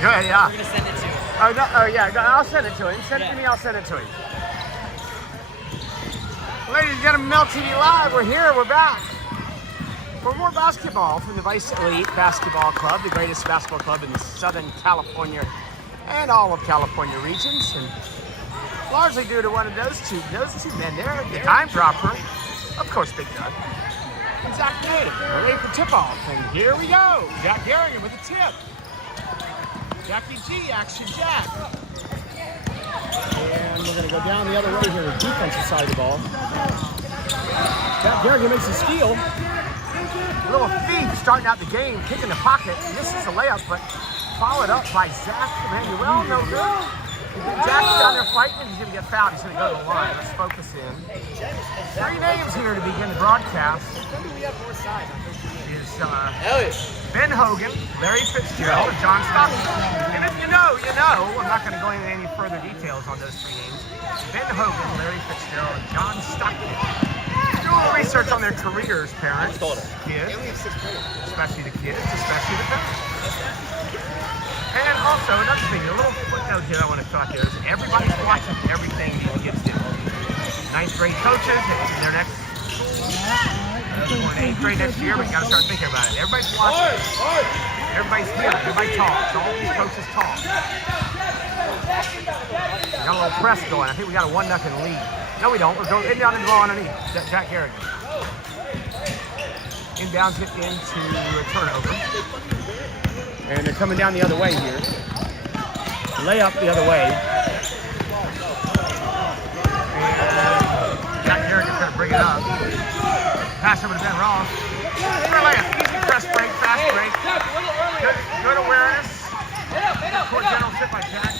Good, yeah. We're going to send it to him. Oh, no, oh yeah, I'll send it to him. Send it to me, I'll send it to him. Ladies and gentlemen, Mel TV Live, we're here, we're back. For more basketball from the Vice Elite Basketball Club, the greatest basketball club in Southern California and all of California regions. And largely due to one of those two men there, the time dropper, of course, Big Doug. And Zack Emanuel, ready for tip-off. And here we go. Jack Garrigan with a tip. Jackie G, action Jack. And we're going to go down the other way here, the defensive side of the ball. Jack Garrigan makes a steal. A little thief starting out the game, kicking the pocket. Misses the layup, but followed up by Zack Emanuel. No good. Jack's down there fighting, and he's going to get fouled. He's going to go to the line. Let's focus in. 3 names here to begin the broadcast. Is Elliot. Ben Hogan, Larry Fitzgerald, and John Stockton. And if you know, I'm not going to go into any further details on those 3 names. Ben Hogan, Larry Fitzgerald, and John Stockton. Do a little research on their careers, parents, kids, especially the kids, especially the parents. And also, another thing, a little footnote here I want to talk to is everybody's watching everything these kids do. 9th grade coaches, and their next, going to 8th grade next year, we got to start thinking about it. Everybody's watching. Everybody's here. Everybody talks. All these coaches talk. We got a little press going. I think we got a 1-0 lead. No, we don't. We're going inbound and ball underneath. Jack Garrigan. Inbounds get into a turnover. And they're coming down the other way here. Layup the other way. And Jack Garrigan's going to bring it up. Pass over to Ben Ross. Layup. Easy press break, fast break. Good awareness. Court general tip by Jack.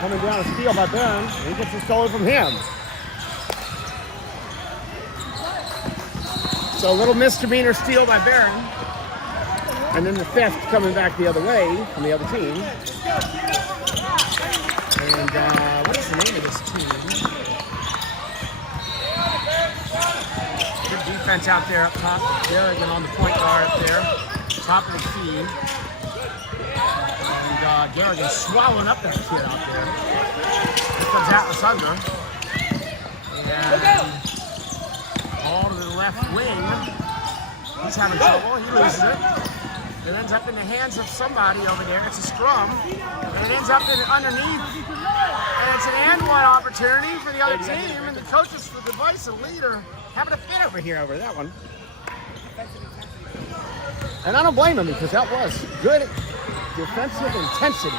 Coming down a steal by Ben. He gets a stolen from him. So a little misdemeanor steal by Barron. And then the theft coming back the other way from the other team. And what's the name of this team? Good defense out there up top. Garrigan on the point guard up there. Top of the key. And Garrigan swallowing up that kid out there. Here comes Atlas Unger. And ball to the left wing. He's having trouble. He loses it. It ends up in the hands of somebody over there. It's a scrum. And it ends up underneath. And it's an and-one opportunity for the other team. And the coaches for the Vice Elite are having a fit over here over that one. And I don't blame him because that was good defensive intensity.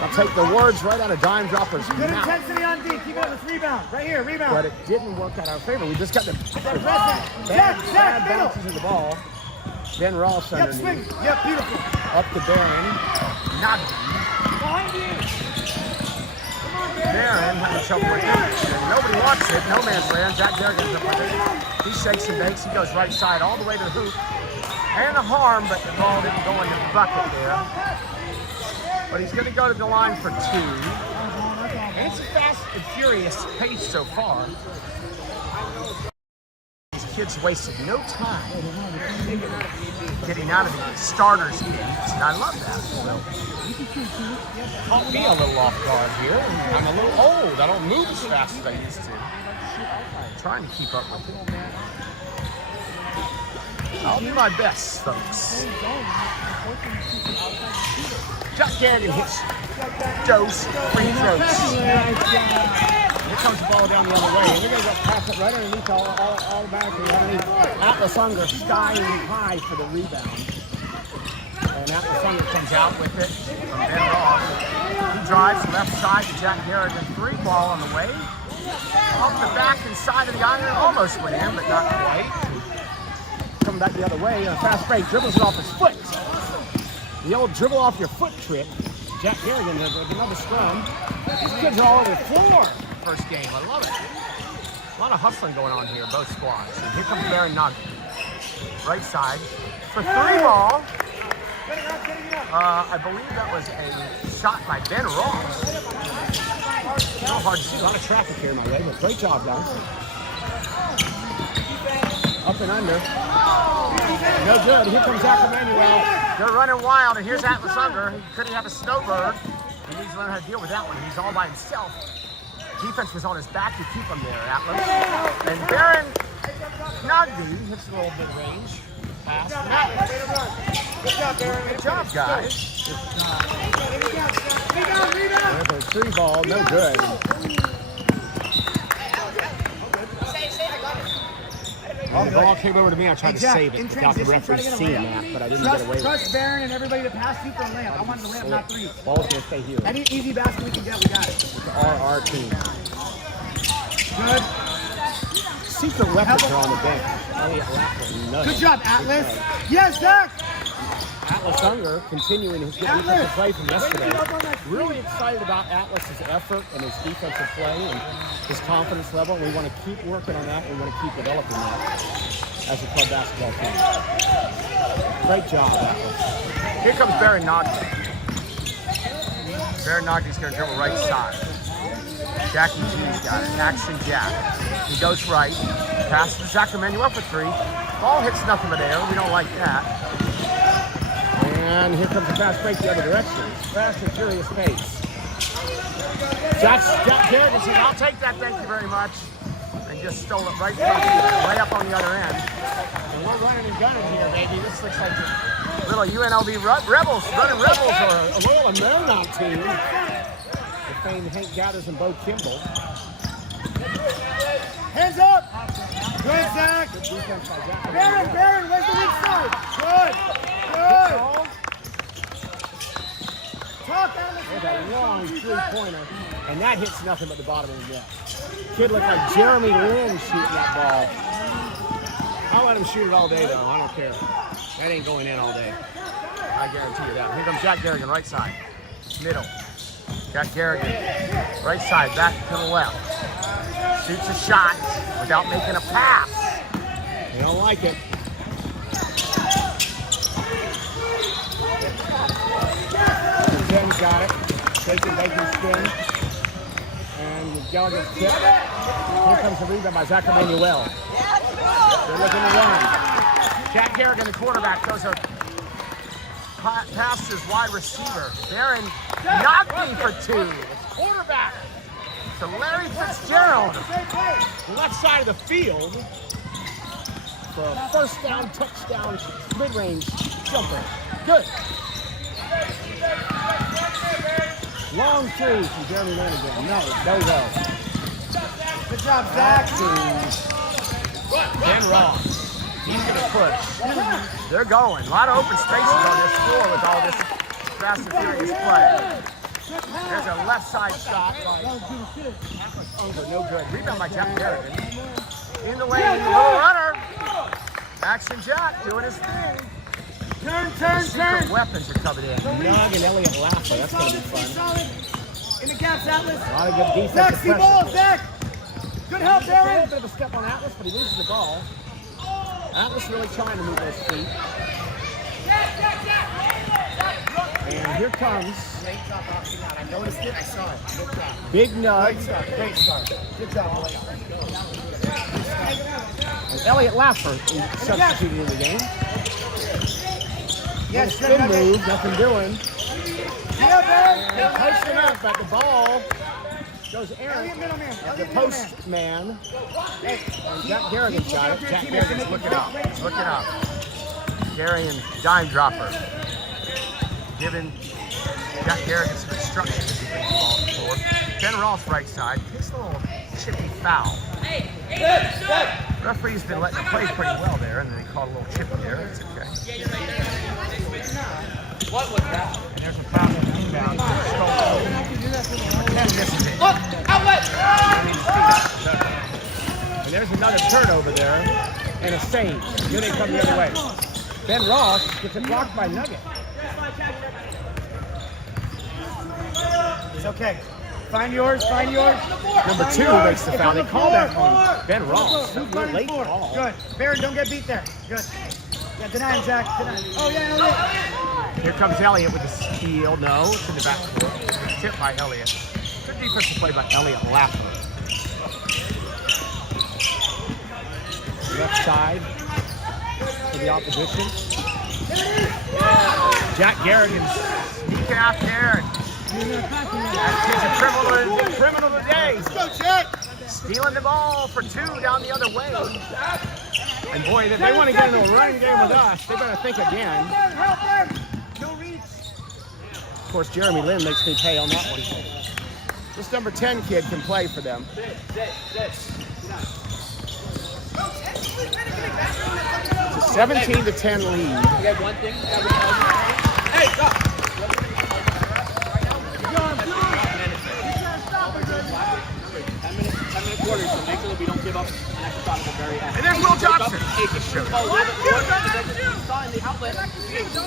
I'll take the words right out of Dime Dropper's mouth. Good intensity on D. Keep it up. It's rebound. Right here, rebound. But it didn't work out our favor. We just got the bad bounces of the ball. Ben Ross underneath. Yep, swing. Yep, beautiful. Up to Barron. Naghdi. Behind you. Barron having trouble with it. And nobody wants it. No man's land. Jack Garrigan's up with it. He shakes and bakes. He goes right side all the way to the hoop. And a harm, but the ball didn't go in the bucket there. But he's going to go to the line for 2. And it's a fast and furious pace so far. These kids wasted no time getting out of the starters gates, and I love that. So, caught me a little off guard here. I'm a little old. I don't move as fast as I used to. I'm trying to keep up with it. I'll do my best, folks. Jack Garrigan hits dose free throws. Here comes the ball down the other way. And we're going to go pass it right underneath automatically underneath. Atlas Unger skying high for the rebound. And Atlas Unger comes out with it from Ben Ross. He drives left side to Jack Garrigan. 3 ball on the way. Off the back and side of the iron. Almost went in, but not quite. Coming back the other way, and a fast break, dribbles it off his foot. The old dribble off your foot trick. Jack Garrigan with another scrum. These kids are all over the floor. First game, I love it. A lot of hustling going on here, both squads. And here comes Barron Naghdi. Right side for 3 ball. I believe that was a shot by Ben Ross. Not hard to see. A lot of traffic here, my way, but great job, guys. Up and under. No good. Here comes Zack Emanuel. They're running wild, and here's Atlas Unger. He couldn't have a snowbird. He needs to learn how to deal with that one. He's all by himself. Defense was on his back to keep him there, Atlas. And Baron Naghdi hits a little bit range. Pass. Good job, Baron. Good job, guys. There's a 3-ball, no good. The ball came over to me. I tried to save it without the referee seeing that, but I didn't get away with it. Trust Baron and everybody to pass you for a layup. I wanted the layup, not threes. Ball's gonna stay here. Any easy basket we can get, we got it. It's our team. Good. Secret weapons are on the bench. Elliot Laffer, nuts. Good job, Atlas. Yes, Zach. Atlas Unger continuing his good defensive play from yesterday. Really excited about Atlas's effort and his defensive play and his confidence level. We want to keep working on that. We want to keep developing that as a club basketball team. Great job, Atlas. Here comes Baron Naghdi. Baron Naghdi's going to dribble right side. Jackie G's got it. Action Jack. He goes right. Passes to Zack Emanuel for 3. Ball hits nothing but air. We don't like that. And here comes the fast break the other direction. Fast and furious pace. Jack Garrigan said, I'll take that, thank you very much. And just stole it right from way up on the other end. And we're running and gunning here, baby. This looks like a little UNLV Rebels, running Rebels, or a little Marymount team. The famed Hank Gathers and Bo Kimball. Hands up. Good, Zach. Good defense by Jack. Baron, where's the weak side? Good. There's a long 3-pointer, and that hits nothing but the bottom of the net. Kid looked like Jeremy Lin shooting that ball. I'll let him shoot it all day, though. I don't care. That ain't going in all day. I guarantee you that. Here comes Jack Garrigan, right side. Middle. Jack Garrigan, right side, back to the left. Shoots a shot without making a pass. They don't like it. Zen's got it. Taking bacon spin. And Garrigan's tip. Here comes the rebound by Zack Emanuel. They're looking to run. Jack Garrigan, the quarterback, throws a pass to his wide receiver. Baron Naghdi for 2. The quarterback to Larry Fitzgerald. The left side of the field for a first down, touchdown, mid-range jumper. Good. Long 3 from Jeremy Lin again. No go. Good job, Zach. Ben Ross. He's going to push. They're going. A lot of open spaces on this floor with all this fast and furious play. There's a left side shot by Unger. No good. Rebound by Jack Garrigan. In the lane, the little runner. Action Jack doing his thing. Turn. Weapons are covered in. Young and Elliot Laffer. That's going to be fun. In the gaps, Atlas. A lot of good defensive Zach, see pressure. ball, Zach. Good help, A Baron. little bit of a step on Atlas, but he loses the ball. Atlas really trying to move those feet. And here comes. I noticed it. I saw it. Good job. Big Nug. Great start. Good job. And Elliot Laffer substituted in the game. Yes, Spin move, nothing doing. Yeah, Baron. And posting up, but the ball goes errant. The post man. And Jack Garrigan's got it. Jack Garrigan's looking up. He's looking up. Garrigan, dime dropper. Giving Jack Garrigan some instructions as he brings the ball to the floor. Ben Ross right side. Takes a little chippy foul. Referee's been letting him play pretty well there, and then he called a little chip there. It's okay. What was that? And there's a foul on the rebound. Ken misses it. Look, outlet. And there's another turnover there, and a save. Here they come the other way. Ben Ross gets it blocked by Nugget. It's okay. Find yours. Number 2 makes the foul. They call that on Ben Ross. Late call. Good. Baron, don't get beat there. Good. Yeah, deny him, Jack. Deny him. Oh, yeah, Elliot. Here comes Elliot with the steal. No, it's in the backcourt. Tipped by Elliot. Good defensive play by Elliot Laffer. Left side for the opposition. Jack Garrigan sneaking out there. He's a criminal today. Let's go, Jack. Stealing the ball for 2 down the other way. And boy, if they want to get into a running game with us, they better think again. Help them. No reach. Of course, Jeremy Lin makes me pay on that one. This number 10 kid can play for them. It's a 17-10 lead. You got one thing. Hey, stop. 10-minute quarters, so make sure that we don't give up an extra shot at the very end. And there's Will Johnson. Hey, just shoot. Oh, a little bit more. Saw in the outlet.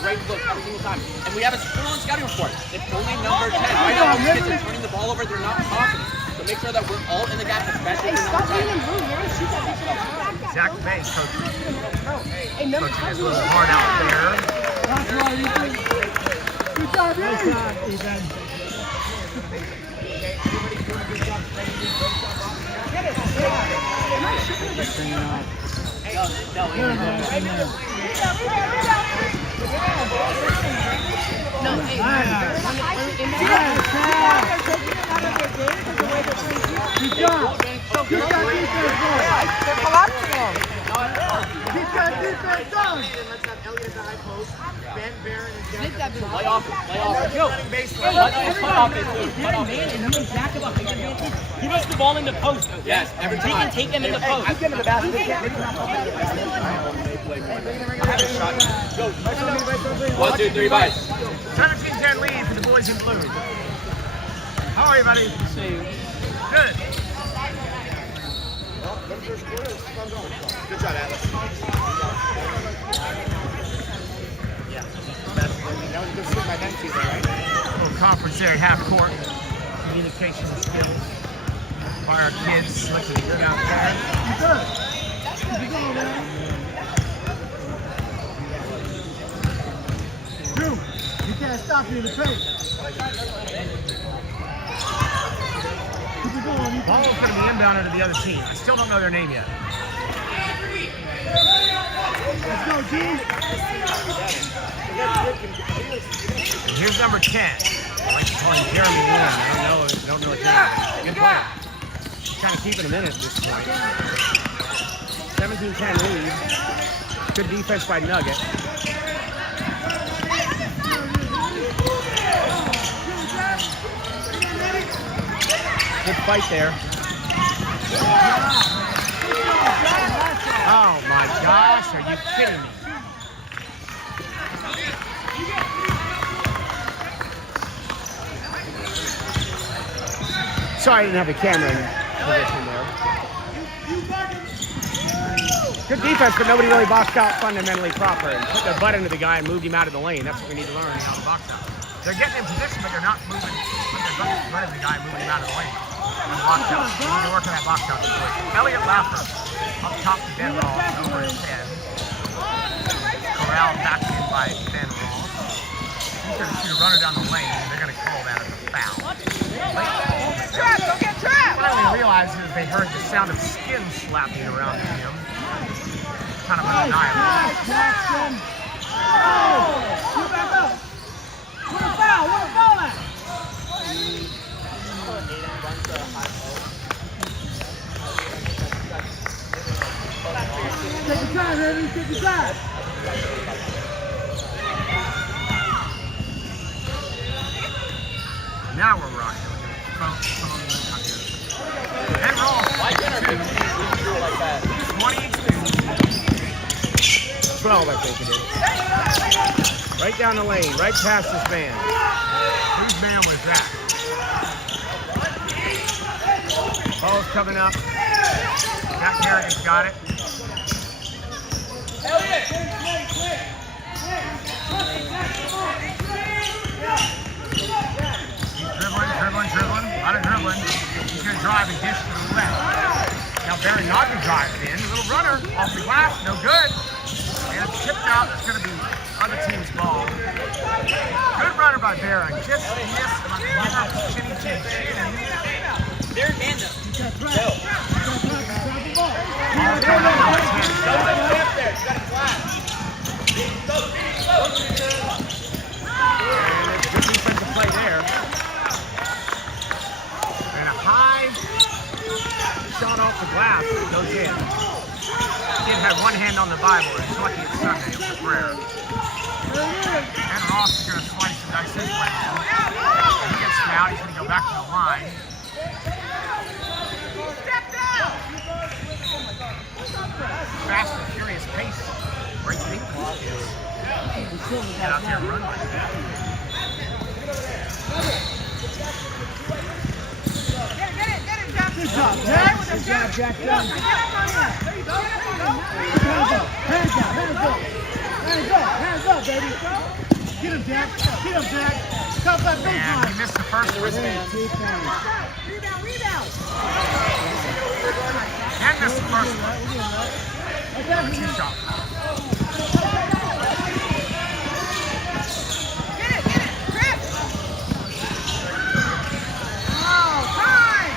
Great look every single time. And we have a full-on scouting report. It's only number 10. Right now, these kids are turning the ball over. They're not confident. So make sure that we're all in the gap, especially for number 10. Zack Emanuel coaching his little heart out there. That's why you think. Good job, Ethan. Lay off it. Go. He puts the ball in the post. Yes, every time. He can take them in the post. Get in the basket. Go. 1, 2, 3, bye. 17-10 lead for the boys in blue. How are you, buddy? Good. Good job, Atlas. Little conference there, half court. Communication skills by our kids. Looking good out there. Dude, you can't stop me in the paint. Ball's going to be inbounded to the other team. I still don't know their name yet. Let's go, G. And here's number 10. I like to call him Jeremy Lin. I don't know his name. Good player. Kind of keeping him in at this point. 17-10 lead. Good defense by Nugget. Good fight there. Oh my gosh, are you kidding me? Sorry I didn't have the camera in position there. Good defense, but nobody really boxed out fundamentally proper and put their butt into the guy and moved him out of the lane. That's what we need to learn, how to box out. They're getting in position, but they're not moving. Put their butt into the guy and moving him out of the lane. Box out. We need to work on that box out situation. Elliot Laffer up top to Ben Ross over his head. Corral back in by Ben Ross. He's going to shoot a runner down the lane, and they're going to call that as a foul. Trap! Don't get trapped! What I didn't realize is they heard the sound of skin slapping around him. Kind of undeniable. Jackson. Oh! Shoot back up. What a foul! What a foul at? Take your time, Henry. Take your time. Now we're rocking. Ben Ross. Why can't our big team do it like that? 12, I think it is. Right down the lane, right past this man. Whose man was that? Ball's coming up. Jack Garrigan's got it. Elliot! He's dribbling. A lot of dribbling. He's going to drive and dish to the left. Now Barry Naghdi drives in. A little runner off the glass. No good. And it's tipped out. It's going to be other team's ball. Good runner by Barry. Just missed on the chinny chin. They're in man though. Good defensive play there. And a high shot off the glass goes in. He had one hand on the Bible. It's lucky it's Sunday. It was a prayer. And Ross is going to slice and dice his way in. He gets out. He's going to go back to the line. Fast and furious pace. Great defense is. Get out there and run like that. Good job, Jack. Good job, Jack. Hands up, baby. Get him, Jack. Top that big And he missed the first one. Rebound. And missed the first one. Two shot. Get it, Chris. Oh, time.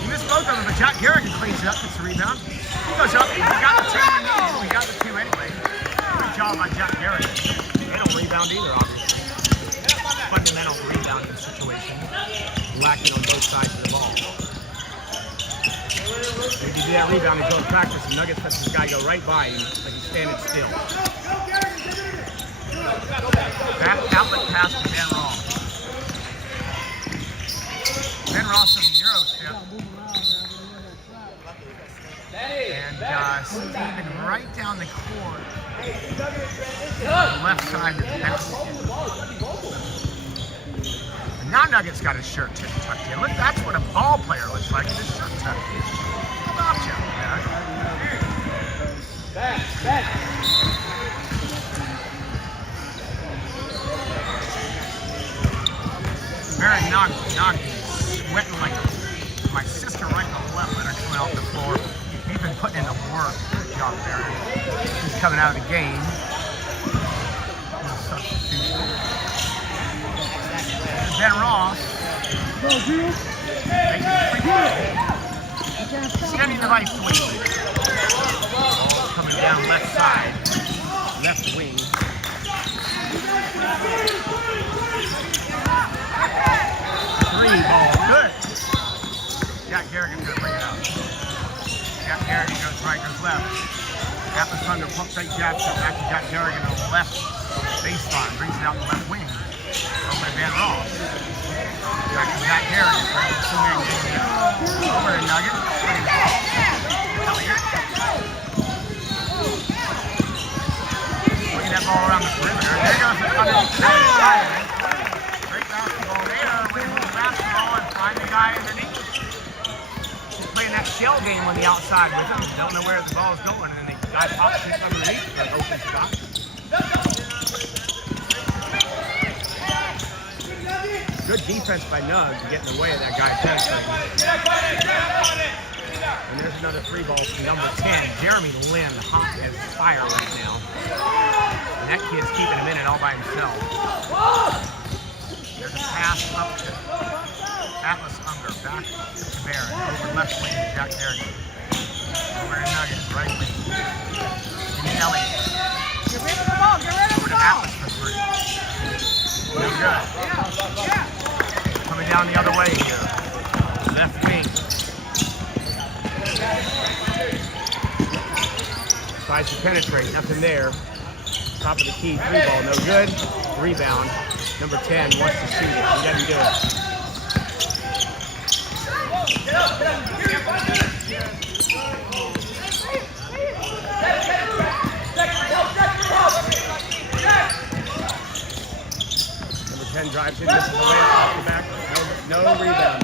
He missed both of them, but Jack Garrigan cleans it up. Gets the rebound. He goes up. We got the two. We got the two anyway. Good job by Jack Garrigan. They don't rebound either, obviously. Fundamental rebounding situation. Lacking on both sides of the ball. If you do that rebound and go to practice, the Nuggets lets this guy go right by him like he's standing still. That outlet pass to Ben Ross. Ben Ross of the Euro step. And Steven right down the court. Left side of the penalty. And now Nuggets got his shirt tucked in. Look, that's what a ball player looks like with his shirt tucked in. How about you, man? Back. Very Naghdi, sweating like my sister right to the left when I coming off the floor. He's been putting in the work. Good job there. He's coming out of the game. Substitution. Ben Ross. Semi device wing. Coming down left side. Left wing. Three ball. Good. Jack Garrigan's going to bring it out. Jack Garrigan goes right, goes left. Atlas Thunder pump fake Jackson. Back to Jack Garrigan on the left baseline. Brings it out the left wing. Over to Ben Ross. Back to Zack Garrigan. Over to Nugget. Elliot. Bringing that ball around the perimeter. There goes the side. Great basketball there. Winning the basketball and find the guy underneath. He's playing that shell game on the outside with him. Don't know where the ball's going, and then the guy pops it underneath for an open shot. Good defense by Nug to get in the way of that guy's head. And there's another three ball from number 10. Jeremy Lynn, hot as fire right now. And that kid's keeping him in it all by himself. There's a pass up to Atlas Unger, back to Barron, over left wing to Jack Garrigan. Over to Nugget, right wing. And Elliot. Get rid of the ball. Over to Atlas for three. No good. Coming down the other way here. Left wing. Tries to penetrate, nothing there. Top of the key, three ball, no good. Rebound. Number 10 wants to shoot it. He doesn't do it. Number 10 drives in, misses the layup off the back. No rebound.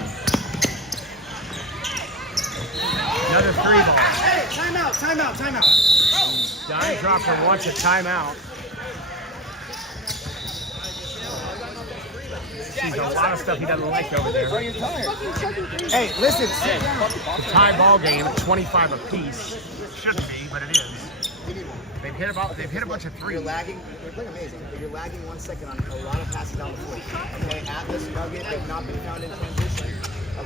Another three ball. Hey, timeout. Dime Dropper wants a timeout. Sees a lot of stuff he doesn't like over there. Hey, listen, it's a tie ball game at 25 apiece. Shouldn't be, but it is. Maybe they've hit a bunch of threes. You're lagging. You're playing amazing. But you're lagging 1 second on a lot of passes down the floor. Okay, Atlas, Nugget, they've not been found in transition.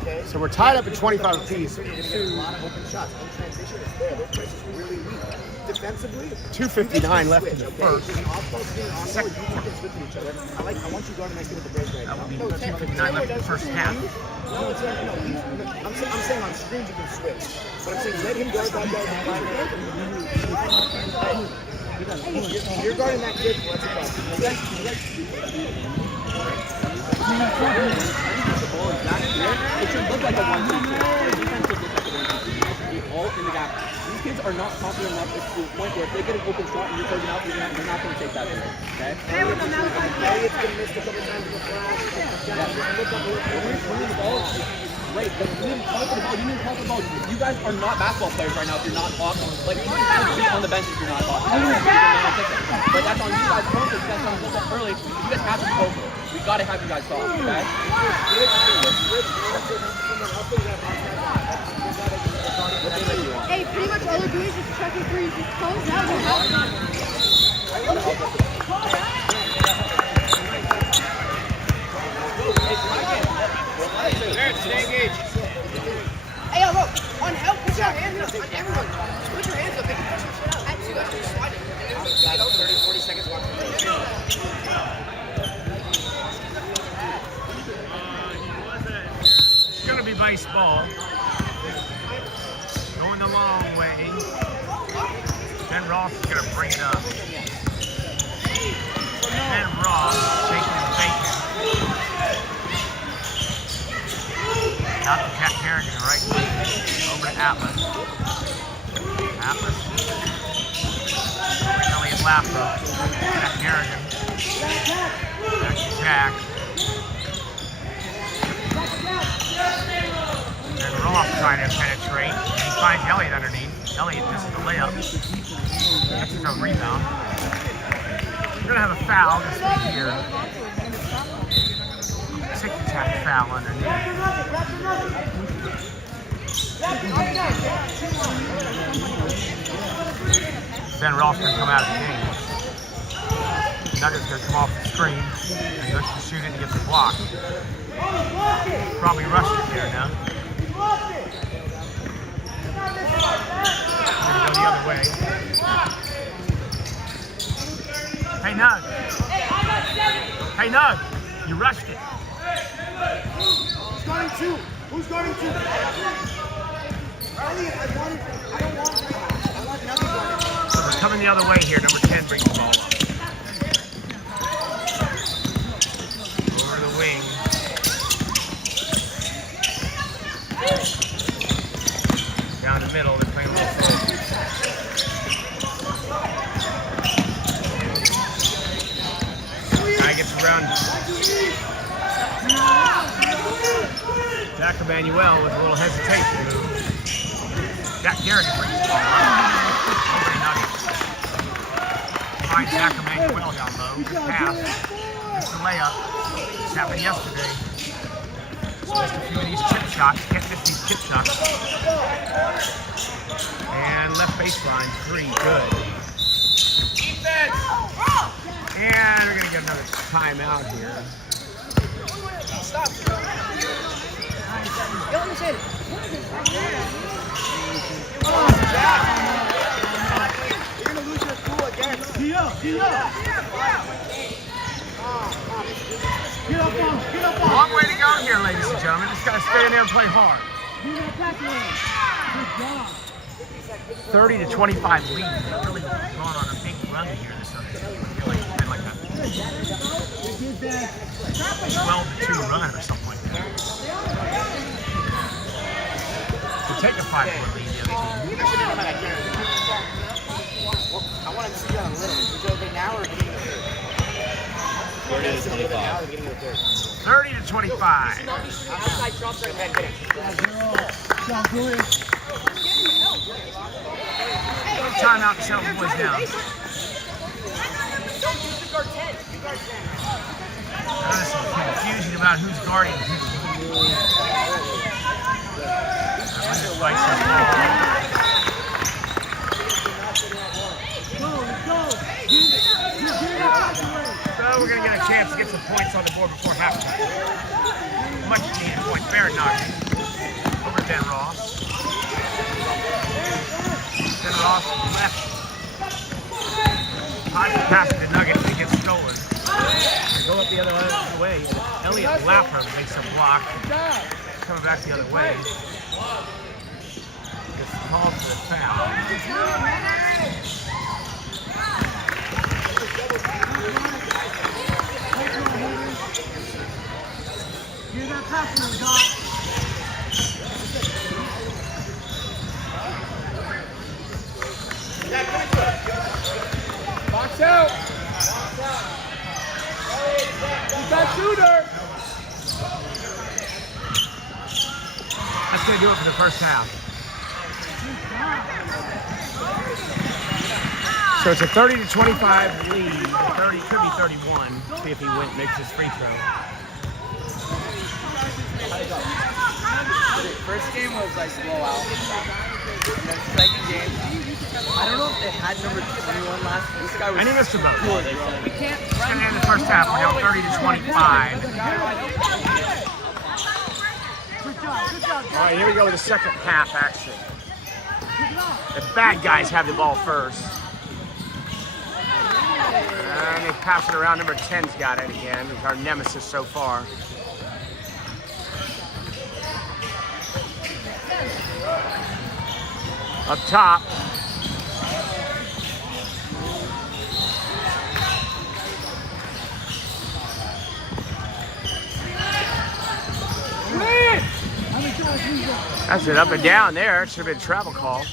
Okay. So we're tied up at 25 apiece. You're going to get a lot of open shots. In transition, it's there. Their press is really weak. Defensively, 2:59 left in the okay? first. There's an off-post being on board. You can switch with each other. I want you guarding next to the break right now. That would be 2:59 left in the first half. No, it's not. No, I'm saying on screens you can switch. But I'm saying let him guard that guy behind him. You're guarding that kid. What's it called? It should look like a 1-2. Defense should look like a 1-2. Be all in the gap. These kids are not confident enough to the point where if they get an open shot and you're closing out, you're not going to take that away. Okay? Elliot's been missed a couple times in the flash. When the ball is great, but you need to talk the ball. You need to talk the ball. You guys are not basketball players right now if you're not talking. Like, you can't be on the bench if you're not talking. But that's on you guys. Focus. That's on us early. You guys have to be vocal. We got to have you guys talk, okay? Hey, pretty much all they're doing is just checking threes. Just close out and help. Hey, look, on help, put your hands up. On everyone, just put your hands up. They can push your shit out. At 2 extra sliding. And then 30, 40 seconds watching. It's going to be baseball. Going the long way. Ben Ross is going to bring it up. Ben Ross shaking and baking. Out to Jack Garrigan, right? Over to Atlas. Atlas. Elliot Laffer. Jack Garrigan. Back to Jack. And Ross trying to penetrate. He finds Elliot underneath. Elliot misses the layup. That's no rebound. We're going to have a foul this week here. Tick-tack foul underneath. Ben Ross going to come out of the game. Nugget's going to come off the screen and looks to shoot it and gets the block. Probably rushed it there now. Going to go the other way. Hey, Nug. Hey, Nug. You rushed it. Who's guarding two? Who's guarding two? Elliot, I don't want Nugget guarding. So we're coming the other way here. Number 10 brings the ball up. Over the wing. Down the middle, they're playing a little slow. Guy gets around. Zack Emanuel with a little hesitation. Jack Garrigan brings the ball up. Over to Nuggets. Finds Zack Emanuel down low. Pass. It's the layup. This happened yesterday. Missed a few of these chip shots. Can't miss these chip shots. And left baseline, 3, good. Defense! And we're going to get another timeout here. Stop. You're going to lose your cool again. Get up. Get up on. Long way to go here, ladies and gentlemen. Just got to stay in there and play hard. 30 to 25 lead. They've really gone on a big run here this season. I feel like it's been like a 12 to 2 run or something like that. To take a 5-point lead the other team. I want to see you on a little. Is it okay now or beginning of the third? 30 to 25. 30 to 25. Timeout to settle the boys down. There's some confusion about who's guarding who. Let's go. we're going to get a chance to get some points on the board before halftime. Much needed points. Barrett Naghdi. Over to Ben Ross. Ben Ross left. High pass to Nugget. He gets stolen. They go up the other way. Elliot Laffer makes a block. Coming back the other way. Gets called for the foul. You're that passionate, Doc. Box out. He's that shooter. That's going to do it for the first half. So it's a 30-25 lead. 30 could be 31. See if he makes his free throw. First game was like blowout. And then second game, I don't know if they had number 21 last week. This guy was. I think it's the most. Cool, they said. We can't. And then the first half, we're down 30-25. Good job. All right, here we go with the second half action. The bad guys have the ball first. And they pass it around. Number 10's got it again. It's our nemesis so far. Up top. That's it, up and down there. It should have been a travel call.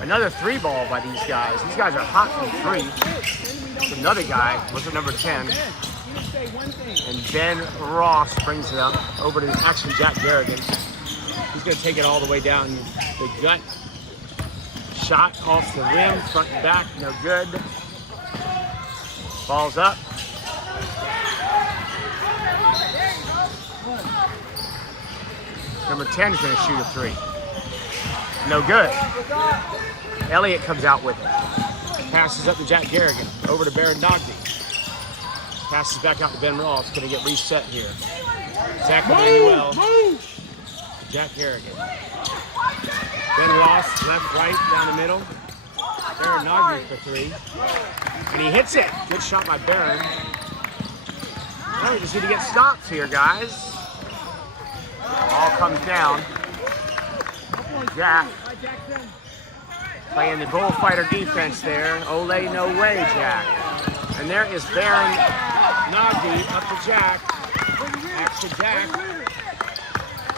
Another 3 ball by these guys. These guys are hot from 3. It's another guy, was it number 10? And Ben Ross brings it up over to action Jack Garrigan. He's going to take it all the way down the gut. Shot off the rim, front and back, no good. Ball's up. Number 10 is going to shoot a 3. No good. Elliot comes out with it. Passes up to Jack Garrigan. Over to Baron Naghdi. Passes back out to Ben Ross. Going to get reset here. Zack Emanuel. Jack Garrigan. Ben Ross, left, right, down the middle. Baron Naghdi for 3. And he hits it. Good shot by Baron. Oh, we just need to get stops here, guys. Ball comes down. Jack playing the bullfighter defense there. Ole, no way, Jack. And there is Baron Naghdi up to Jack. Action Jack.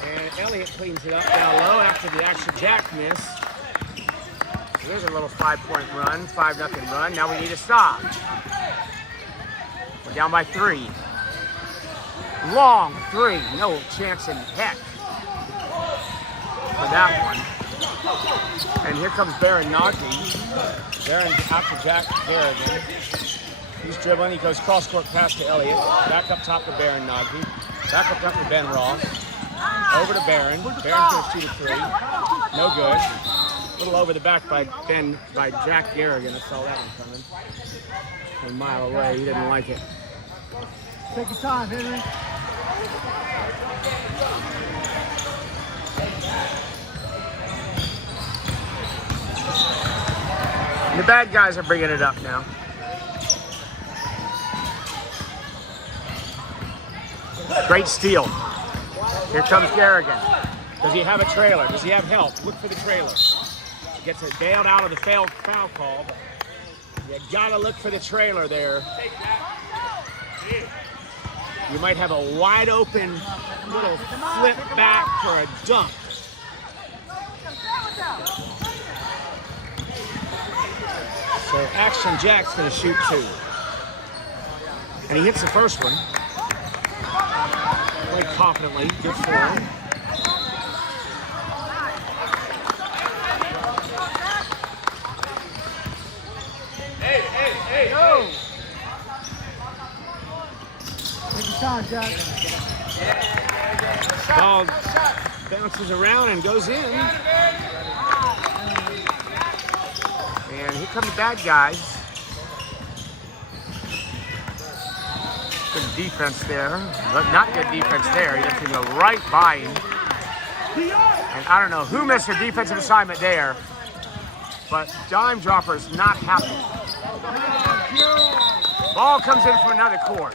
And Elliot cleans it up down low after the action Jack miss. So there's a little 5-point run, 5-0 run. Now we need to stop. We're down by 3. Long 3, no chance in heck for that one. And here comes Baron Naghdi. Baron after Jack Garrigan. He's dribbling, he goes cross-court pass to Elliot. Back up top to Baron Naghdi. Back up top to Ben Ross. Over to Baron. Baron's going to shoot a 3. No good. A little over the back by Jack Garrigan. I saw that one coming. A mile away, he didn't like it. Take your time, Henry. The bad guys are bringing it up now. Great steal. Here comes Garrigan. Does he have a trailer? Does he have help? Look for the trailer. Gets it bailed out of the foul call. You gotta look for the trailer there. You might have a wide open little flip back for a dunk. So Action Jack's gonna shoot 2. And he hits the first one. Played confidently, good for him. Hey, go! Take your time, Jack. Ball bounces around and goes in. And here come the bad guys. Good defense there, but not good defense there. He lets him go right by him. And I don't know who missed their defensive assignment there, but dime dropper is not happy. Ball comes in from another court.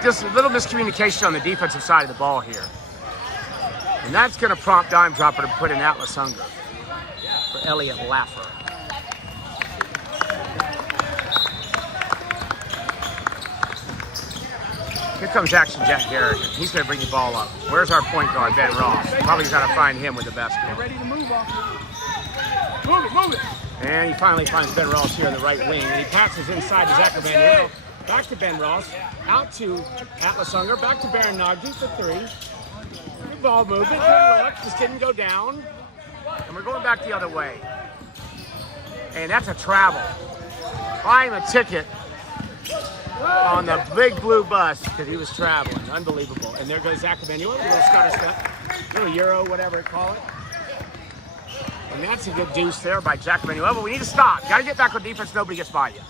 Just a little miscommunication on the defensive side of the ball here. And that's going to prompt dime dropper to put in Atlas Unger for Elliot Laffer. Here comes Action Jack Garrigan. He's going to bring the ball up. Where's our point guard, Ben Ross? Probably got to find him with the basketball. Ready to move off. Move it. And he finally finds Ben Ross here on the right wing. And he passes inside to Zack Emanuel. Back to Ben Ross. Out to Atlas Unger. Back to Baron Naghdi for three. Good ball movement. Good look. Just didn't go down. And we're going back the other way. And that's a travel. Buy him a ticket on the big blue bus because he was traveling. Unbelievable. And there goes Zack Emanuel. A little stutter step. A little Euro, whatever you call it. And that's a good deuce there by Zack Emanuel. But we need to stop. Got to get back on defense. Nobody gets by you.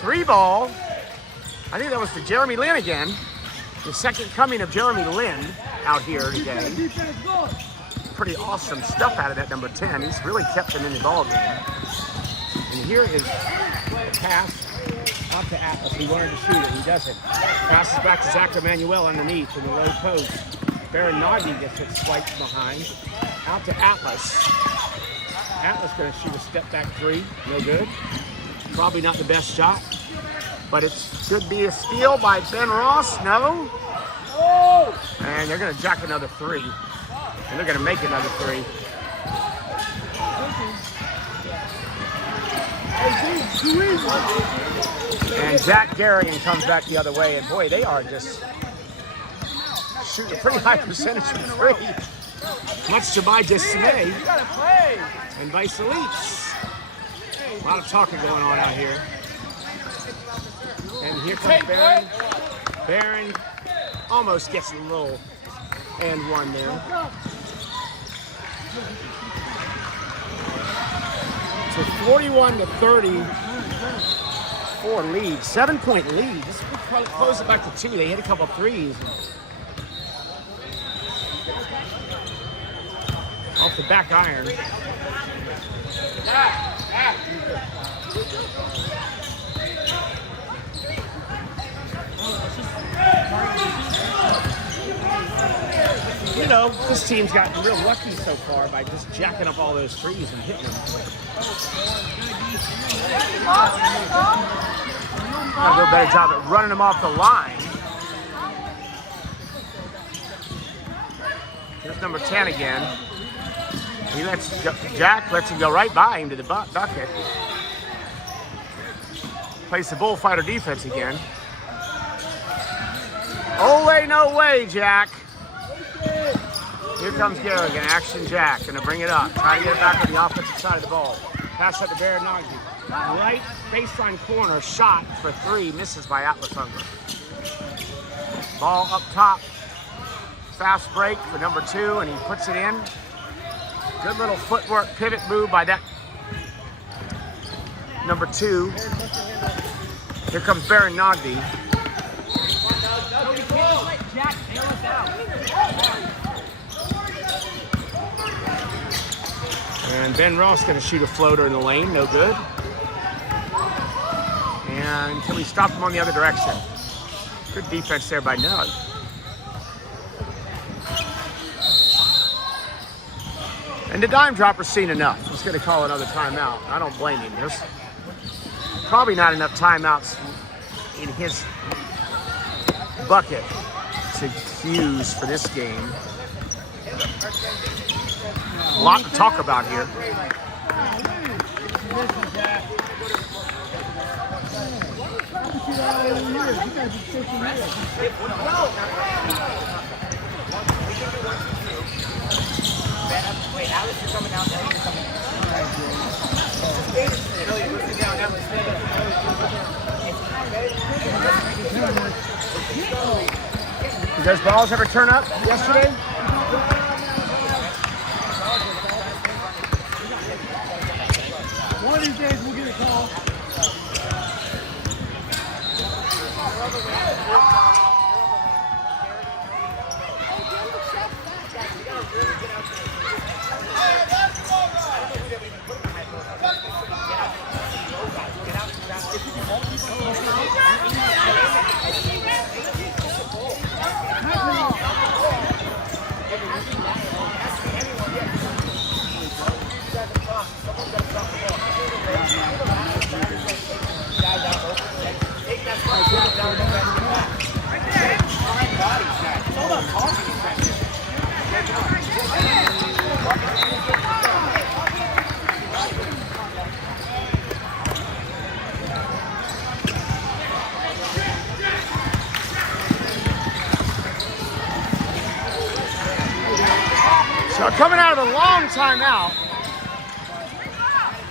Three ball. I think that was to Jeremy Lin again. The second coming of Jeremy Lin out here today. Pretty awesome stuff out of that number 10. He's really kept him in the ball game. And here is the pass out to Atlas. He wanted to shoot it. He doesn't. Passes back to Zack Emanuel underneath in the low post. Baron Naghdi gets it swiped behind. Out to Atlas. Atlas going to shoot a step back three. No good. Probably not the best shot. But it should be a steal by Ben Ross. No. And they're going to jack another three. And they're going to make another three. And Zack Garrigan comes back the other way. And boy, they are just shooting a pretty high percentage from three. Much to my dismay. And by Salips. A lot of talking going on out here. And here comes Baron. Baron almost gets a little and one there. So 41-34 lead, 7-point lead. This will probably close it back to two. They hit a couple threes. Off the back iron. You know, this team's gotten real lucky so far by just jacking up all those threes and hitting them. Gotta do a better job at running them off the line. Here's number 10 again. He Jack lets him go right by him to the bucket. Plays the bullfighter defense again. Ole, no way, Jack. Here comes Garrigan, Action Jack, gonna bring it up. Try to get it back on the offensive side of the ball. Pass up to Baron Naghdi. Right baseline corner, shot for three, misses by Atlas Unger. Ball up top. Fast break for number 2, and he puts it in. Good little footwork, pivot move by that number 2. Here comes Baron Naghdi. And Ben Ross going to shoot a floater in the lane, no good. And can we stop him on the other direction? Good defense there by Nug. And the dime dropper's seen enough. He's going to call another timeout. I don't blame him. There's probably not enough timeouts in his bucket to use for this game. A lot to talk about here. Wait, Alex, you're coming out. You're coming out. Did those balls ever turn up yesterday? of these days we'll get a call. So coming out of a long timeout,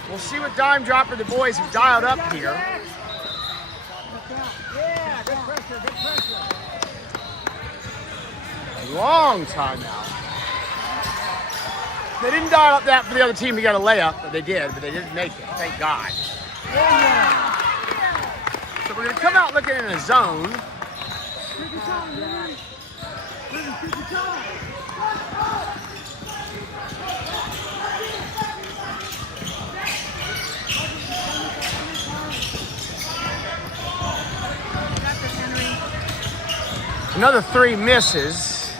we'll see what dime dropper the boys have dialed up here. Yeah, good pressure, good pressure. Long timeout. They didn't dial up that for the other team to get a layup, but they did, but they didn't make it, thank God. So we're gonna come out looking in a zone. Take your time, Henry. Take your time. Another three misses.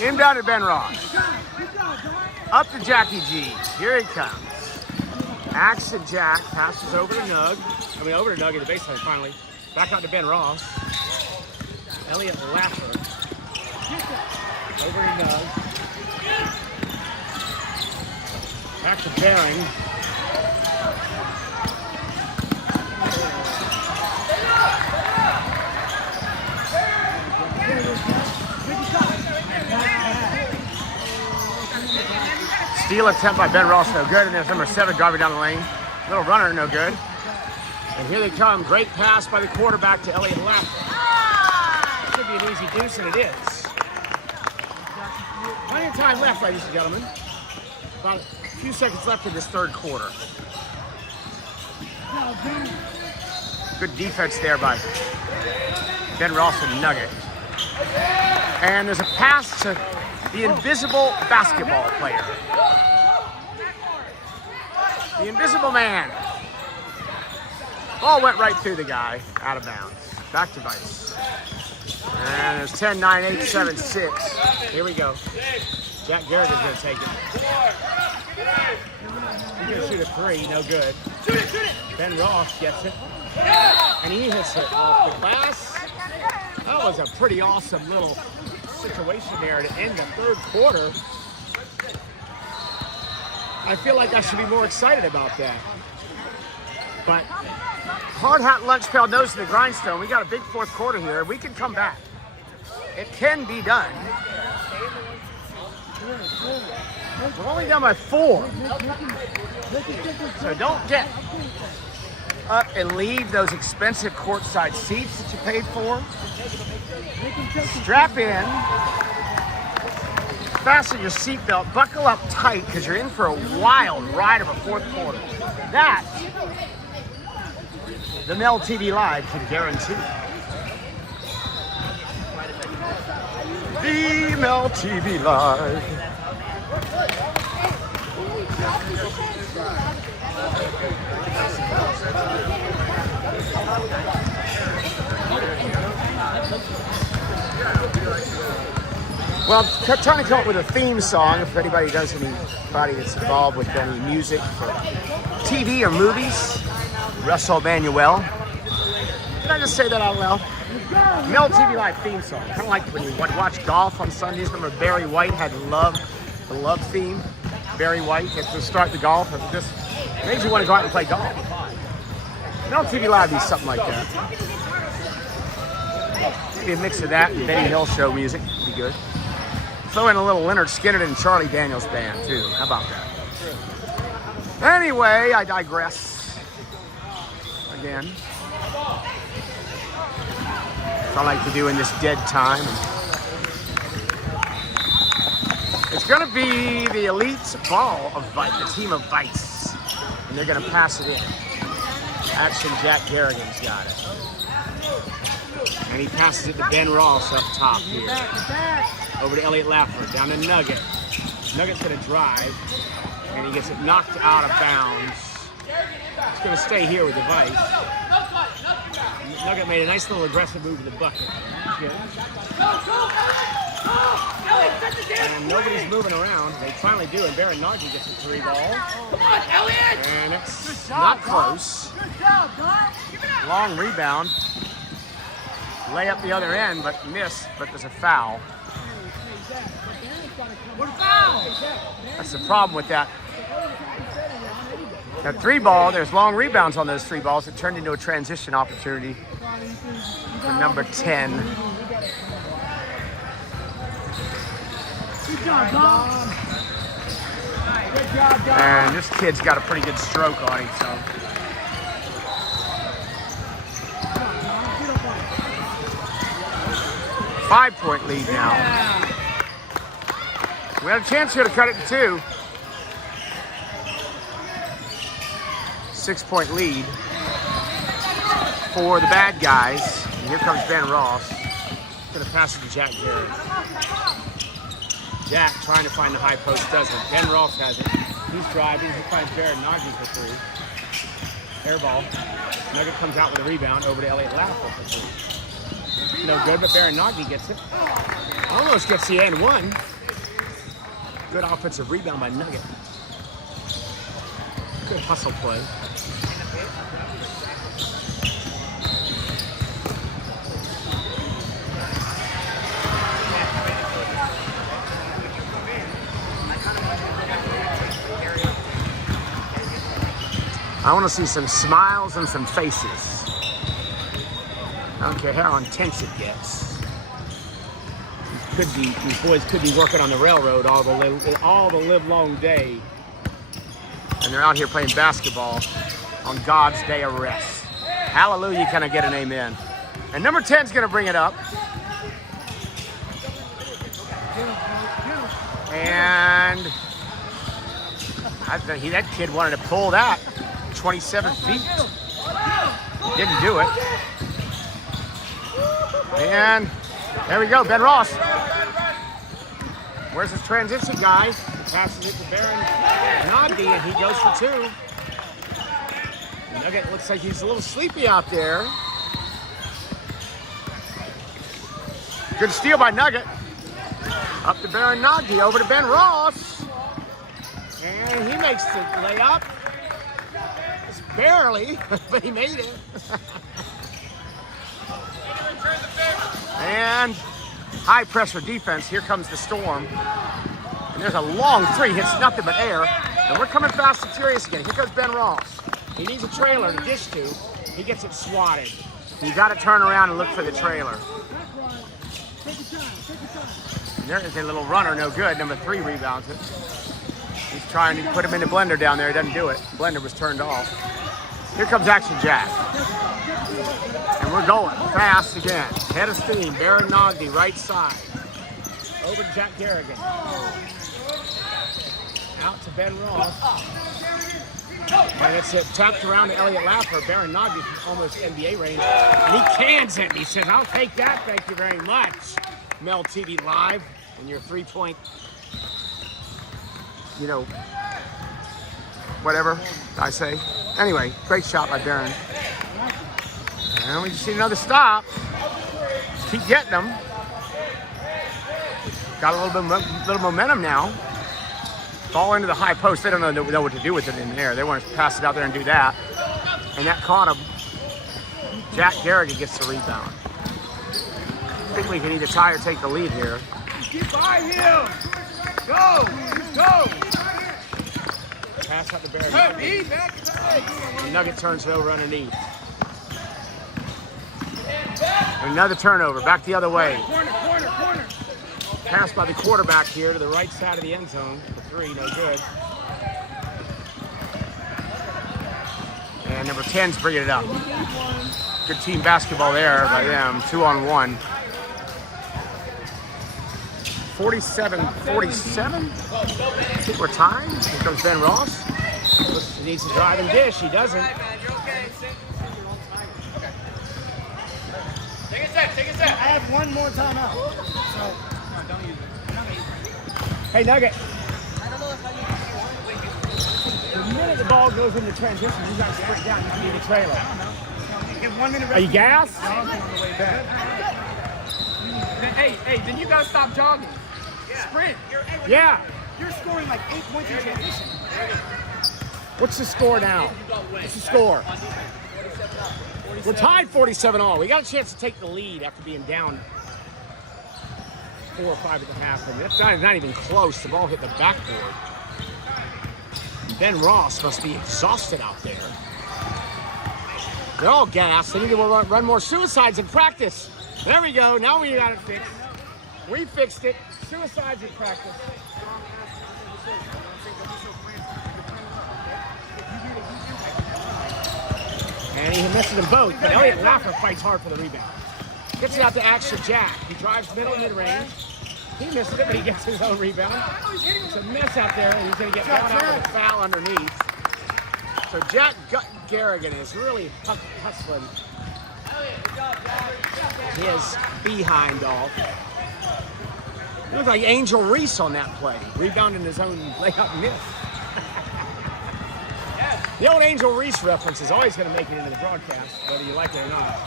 Inbound to Ben Ross. Up to Jackie G. Here he comes. Axe to Jack. Passes over to Nug. Over to Nug at the baseline finally. Back out to Ben Ross. Elliot Laffer. Over to Nug. Back to Bearing. Steal attempt by Ben Ross, no good. And there's number 7 driving down the lane. Little runner, no good. And here they come. Great pass by the quarterback to Elliot Laffer. Should be an easy deuce, and it is. Plenty of time left, ladies and gentlemen. About a few seconds left in this third quarter. Good defense there by Ben Ross and Nugget. And there's a pass to the invisible basketball player. The invisible man. Ball went right through the guy, out of bounds. Back to Vice. And there's 10, 9, 8, 7, 6. Here we go. Jack Garrigan's going to take it. He's going to shoot a 3, no good. Ben Ross gets it. And he hits it off the glass. That was a pretty awesome little situation there to end the third quarter. I feel like I should be more excited about that. But Hard Hat Lunch Pail knows to the grindstone. We got a big fourth quarter here. We can come back. It can be done. We're only down by 4. So don't get up and leave those expensive courtside seats that you paid for. Strap in. Fasten your seatbelt, buckle up tight because you're in for a wild ride of a fourth quarter. That, the Mel TV Live can guarantee. The Mel TV Live. Well, I'm trying to come up with a theme song. If anybody does anybody that's involved with any music for TV or movies, Russell Emanuel. Did I just say that out loud? Mel TV Live theme song. Kind of like when you watch golf on Sundays. Remember Barry White had the love theme. Barry White gets to start the golf. It just made you want to go out and play golf. Mel TV Live be something like that. Maybe a mix of that and Benny Hill show music would be good. Throw in a little Leonard Skinner and Charlie Daniels band too. How about that? Anyway, I digress again. I like to do in this dead time. It's going to be the elite ball of Vice, the team of Vice. And they're going to pass it in. Action Jack Garrigan's got it. And he passes it to Ben Ross up top here. Over to Elliot Laffer, down to Nugget. Nugget's going to drive, and he gets it knocked out of bounds. It's going to stay here with the Vice. Nugget made a nice little aggressive move to the bucket. Good. And nobody's moving around. They finally do, and Naghdi gets a 3 ball. Come on, Elliot! And it's not close. Good job, Doc. Long rebound. Lay up the other end, but missed, but there's a foul. What a foul! That's the problem with that. That 3 ball, there's long rebounds on those 3 balls. It turned into a transition opportunity for number 10. Good job, Doc. Good job, Doc. And this kid's got a pretty good stroke on him, so. Five-point lead now. We had a chance here to cut it to 2. 6-point lead for the bad guys. And here comes Ben Ross. Gonna pass it to Jack Garrett. Jack trying to find the high post, doesn't. Ben Ross has it. He's driving. He finds Naghdi for 3. Air ball. Nugget comes out with a rebound over to Elliot Laffer for 3. No good, but Naghdi gets it. Almost gets the and 1. Good offensive rebound by Nugget. Good hustle play. I want to see some smiles and some faces. I don't care how intense it gets. These boys could be working on the railroad all the live long day. And they're out here playing basketball on God's day of rest. Hallelujah, can I get an amen? And number 10's gonna bring it up. And that kid wanted to pull that 27 feet. Didn't do it. And there we go, Ben Ross. Where's his transition guy? He passes it to Naghdi, and he goes for 2. Nugget looks like he's a little sleepy out there. Good steal by Nugget. Up to Naghdi, over to Ben Ross. And he makes the layup. Just barely, but he made it. And high pressure defense. Here comes the Storm. And there's a long 3, hits nothing but air. And we're coming fast and furious again. Here goes Ben Ross. He needs a trailer to dish to. He gets it swatted. You got to turn around and look for the trailer. And there is a little runner, no good. Number 3 rebounds it. He's trying to put him in the blender down there. He doesn't do it. Blender was turned off. Here comes Action Jack. And we're going fast again. Head of steam, Naghdi, right side. Over to Jack Garrigan. Out to Ben Ross. And it's tapped around to Elliot Laffer. Naghdi from almost NBA range. And he cans it. He says, I'll take that, thank you very much. Mel TV Live and your 3-point, whatever I say. Anyway, great shot by Baron. And we just need another stop. Just keep getting them. Got a little momentum now. Ball into the high post. They don't know what to do with it in there. They want to pass it out there and do that. And that caught him. Jack Garrigan gets the rebound. I think we can either tie or take the lead here. Get by him. Go. Go. Pass out to Barry. Nugget turns it over underneath. Another turnover, back the other way. Corner. Pass by the quarterback here to the right side of the end zone for 3, no good. And number 10's bringing it up. Good team basketball there by them, 2-on-1. 47-47. I think we're tied. Here comes Ben Ross. He needs to drive and dish. He doesn't. Take a sec, take a sec. I have one more timeout. So, Don't use it. Hey, Nugget. The minute the ball goes into transition, you guys sprint down. You need a trailer. give 1 minute. Are you gassed? Hey, then you gotta stop jogging. Sprint. Yeah. You're scoring like 8 points in transition. What's the score now? What's the score? We're tied 47-all. We got a chance to take the lead after being down 4 or 5 at the half. And that's not even close. The ball hit the backboard. Ben Ross must be exhausted out there. They're all gassed. They need to run more suicides in practice. There we go. Now we got it fixed. We fixed it. Suicides in practice. And he misses them both, but Elliot Laffer fights hard for the rebound. Gets it out to Axel Jack. He drives middle mid-range. He misses it, but he gets his own rebound. It's a mess out there, and he's going to get thrown out with a foul underneath. So Jack Garrigan is really hustling his behind off. It looked like Angel Reese on that play, rebounding his own layup miss. The old Angel Reese reference is always going to make it into the broadcast, whether you like it or not.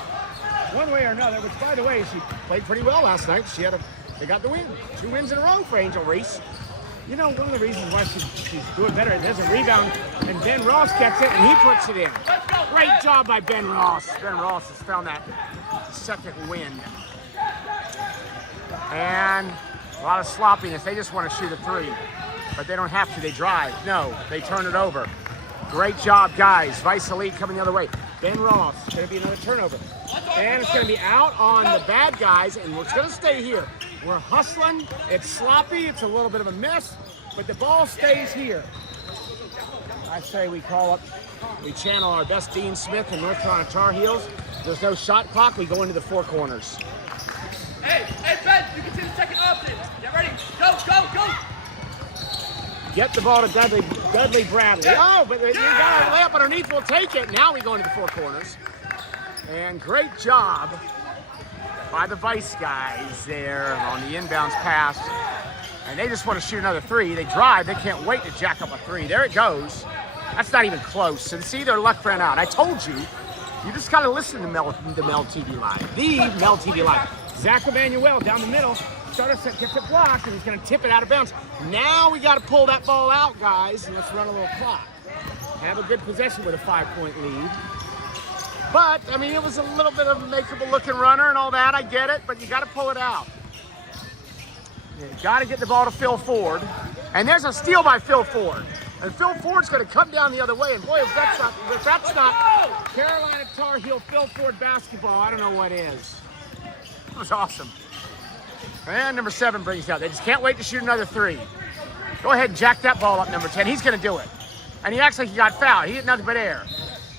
One way or another, which, by the way, she played pretty well last night. They got the win. 2 wins in a row for Angel Reese. You know, one of the reasons why she's doing better, there's a rebound, and Ben Ross gets it, and he puts it in. Great job by Ben Ross. Ben Ross has found that second win. And a lot of sloppiness. They just want to shoot a 3, but they don't have to. They drive. No, they turn it over. Great job, guys. Vice Elite coming the other way. Ben Ross, going to be another turnover. And it's going to be out on the bad guys, and we're going to stay here. We're hustling. It's sloppy. It's a little bit of a mess, but the ball stays here. I say we channel our best Dean Smith and North Carolina Tar Heels. There's no shot clock. We go into the 4 corners. Hey, Ben, you can see the second option. Get ready. Go. Get the ball to Dudley Bradley. Oh, but you got a layup underneath. We'll take it. Now we go into the 4 corners. And great job by the Vice guys there on the inbounds pass. And they just want to shoot another 3. They drive. They can't wait to jack up a 3. There it goes. That's not even close. And see, their luck ran out. I told you. You just got to listen to Mel TV Live. The Mel TV Live. Zack Emanuel down the middle. Starter set gets it blocked, and he's going to tip it out of bounds. Now we got to pull that ball out, guys, and let's run a little clock. Have a good possession with a 5-point lead. But, I mean, it was a little bit of a makeable looking runner and all that. I get it, but you got to pull it out. You got to get the ball to Phil Ford. And there's a steal by Phil Ford. And Phil Ford's going to come down the other way. And boy, if that's not Carolina Tar Heel Phil Ford basketball, I don't know what is. That was awesome. And number 7 brings it out. They just can't wait to shoot another 3. Go ahead and jack that ball up, number 10. He's going to do it. And he acts like he got fouled. He hit nothing but air.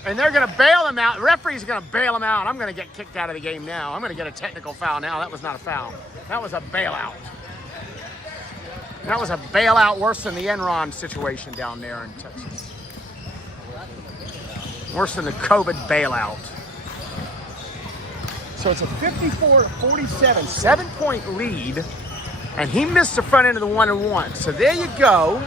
And they're going to bail him out. The referee's going to bail him out. I'm going to get kicked out of the game now. I'm going to get a technical foul now. That was not a foul. That was a bailout. That was a bailout worse than the Enron situation down there in Texas. Worse than the COVID bailout. So it's a 54-47, 7-point lead, and he missed the front end of the 1-and-1. So there you go.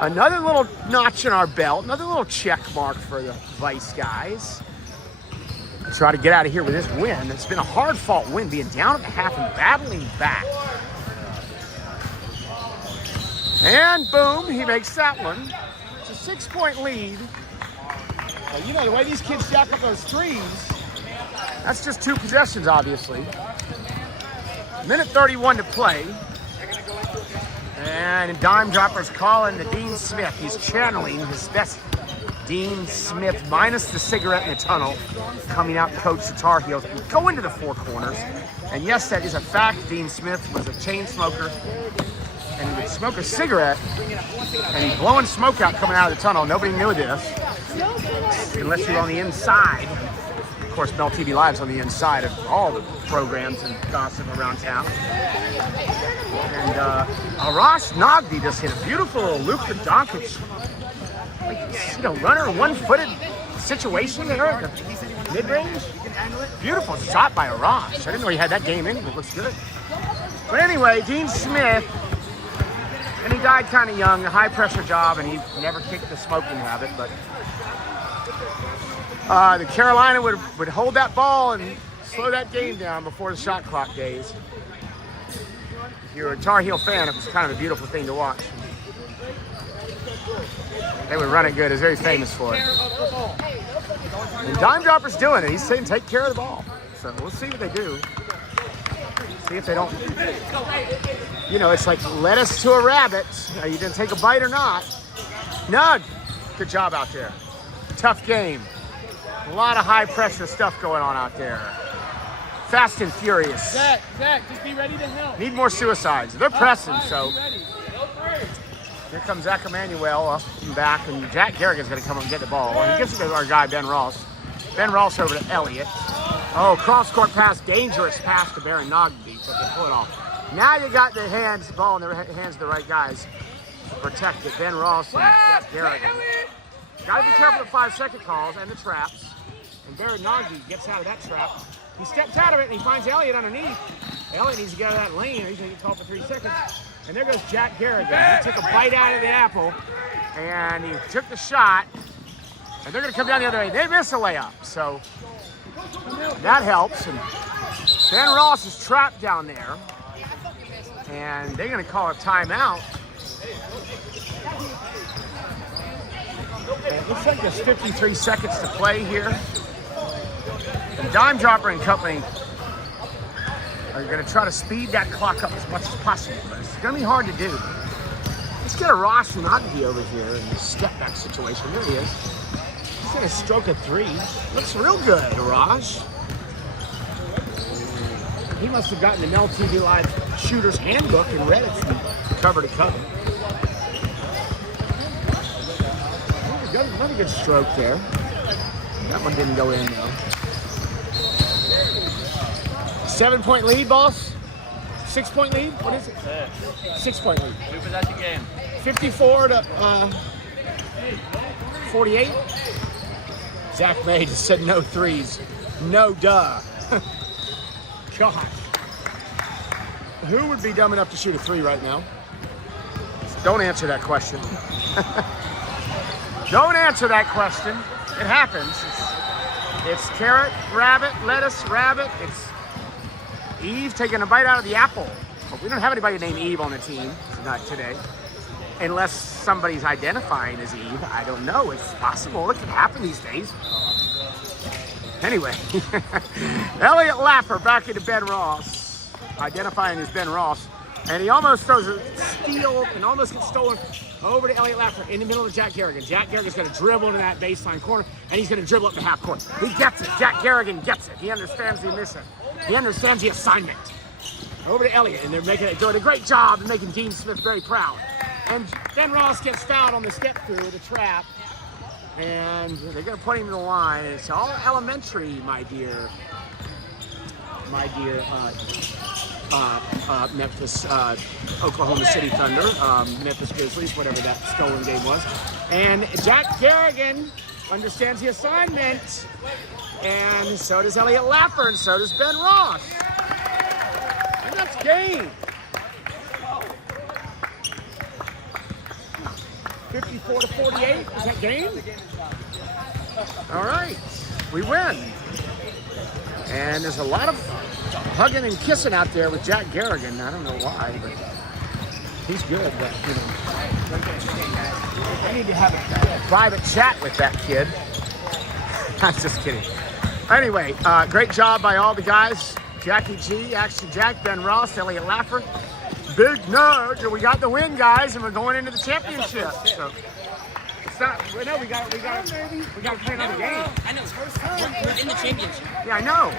Another little notch in our belt, another little check mark for the Vice guys. Try to get out of here with this win. It's been a hard-fought win, being down at the half and battling back. And boom, he makes that one. It's a 6-point lead. Well, you know, the way these kids jack up those 3s, that's just 2 possessions, obviously. Minute 31 to play. And dime dropper's calling to Dean Smith. He's channeling his best Dean Smith, minus the cigarette in the tunnel, coming out to coach the Tar Heels. We go into the 4 corners. And yes, that is a fact. Dean Smith was a chain smoker. And he would smoke a cigarette. And he's blowing smoke out coming out of the tunnel. Nobody knew this. Unless you're on the inside. course, Bell TV Live's on the inside of all the programs and gossip around town. And Arash Naghdi just hit a beautiful Luka Doncic, runner, one-footed situation there at the mid-range. Beautiful shot by Arash. I didn't know he had that game in him. It looks good. But anyway, Dean Smith, and he died kind of young, a high-pressure job, and he never kicked the smoking habit, but the Carolina would hold that ball and slow that game down before the shot clock days. If you're a Tar Heel fan, it was kind of a beautiful thing to watch. They would run it good. It's very famous for it. And Dime Dropper's doing it. He's saying take care of the ball. So we'll see what they do. See if they don't. It's like lettuce to a rabbit. Are you going to take a bite or not? Nug, good job out there. Tough game. A lot of high pressure stuff going on out there. Fast and furious. Zach, just be ready to help. Need more suicides. They're pressing, so. Here comes Zack Emanuel up and back, and Jack Garrigan's going to come up and get the ball. And he gives it to our guy, Ben Ross. Ben Ross over to Elliot. Oh, cross-court pass, dangerous pass to Baron Naghdi, but they pull it off. Now you got the ball in the hands of the right guys to protect it. Ben Ross and Jack Garrigan. Got to be careful of 5-second calls and the traps. And Baron Naghdi gets out of that trap. He steps out of it and he finds Elliot underneath. Elliot needs to get out of that lane or he's going to get called for 3 seconds. And there goes Jack Garrigan. He took a bite out of the apple and he took the shot. And they're going to come down the other way. They miss a layup. So that helps. And Ben Ross is trapped down there. And they're going to call a timeout. And it looks like there's 53 seconds to play here. And Dime Dropper and company are going to try to speed that clock up as much as possible. But it's going to be hard to do. Let's get Arash Naghdi over here in the step-back situation. There he is. He's going to stroke a 3. Looks real good, Arash. He must have gotten the Bell TV Live Shooter's Handbook and read it from cover to cover. Another good stroke there. That one didn't go in, though. 7-point lead, boss? 6-point lead? What is it? 6-point lead. 2-possession game. 54 to 48. Zach May just said no threes. No duh. God. Who would be dumb enough to shoot a 3 right now? Don't answer that question. Don't answer that question. It happens. It's carrot, rabbit, lettuce, rabbit. It's Eve taking a bite out of the apple. But we don't have anybody named Eve on the team. Not today. Unless somebody's identifying as Eve. I don't know. It's possible. It can happen these days. Anyway. Elliot Laffer back into Ben Ross. Identifying as Ben Ross. And he almost throws a steal and almost gets stolen over to Elliot Laffer in the middle of Jack Garrigan. Jack Garrigan's going to dribble into that baseline corner, and he's going to dribble up the half court. He gets it. Jack Garrigan gets it. He understands the mission. He understands the assignment. Over to Elliot, and they're doing a great job and making Dean Smith very proud. And Ben Ross gets fouled on the step through the trap, and they're going to put him to the line. It's all elementary, my dear Memphis, Oklahoma City Thunder, Memphis Grizzlies, whatever that stolen game was. And Jack Garrigan understands the assignment, and so does Elliot Laffer, and so does Ben Ross. And that's game. 54 to 48, is that game? All right, we win. And there's a lot of hugging and kissing out there with Jack Garrigan. I don't know why, but he's good. But, I need to have a private chat with that kid. I'm just kidding. Anyway, great job by all the guys. Jackie G, Action Jack, Ben Ross, Elliot Laffer. Big nudge, and we got the win, guys, and we're going into the championship. So it's not. No, we got to play another game. I know. We're in the championship. Yeah, I know.